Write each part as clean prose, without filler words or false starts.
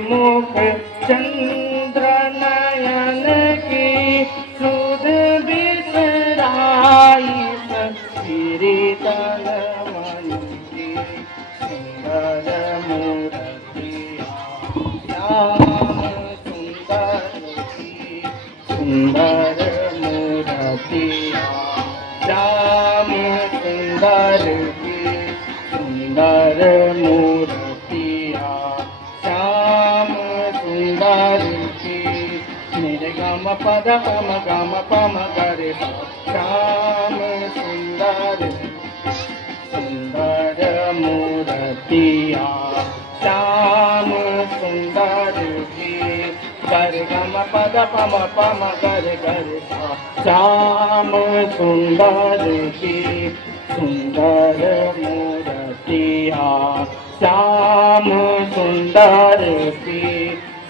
मुख चंद्र नयन की सुध बिसराई तन मन की सुंदर मूर्ति श्याम सुंदर की सुंदर मूर्ति श्याम सुंदर की सुंदर मूर्ति श्याम सुंदर की मेरे गम पद पम गम पम करे श्याम सुंदर सुंदर मूर्तिया श्याम सुंदर की कर गम पद पम पम कर श्याम सुंदर की सुंदर मूर्तिया श्याम सुंदर की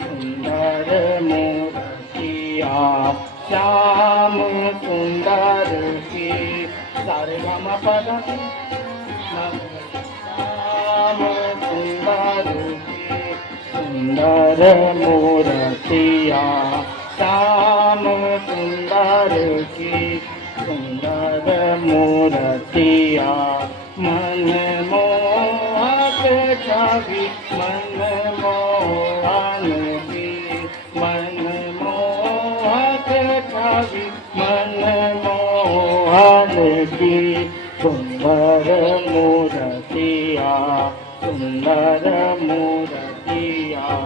सुंदर मूर्तिया श्याम सुंदर की सारे गम पद श्याम सुंदर की सुंदर मूर्तिया श्याम सुंदर की सुंदर मूर्तिया मन मोहक छवि मन मोहन की मन मोहक छवि मन मोहन की सुंदर मूर्तिया सुंदर मूर्तिया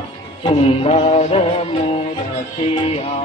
सुंदर मूर्तिया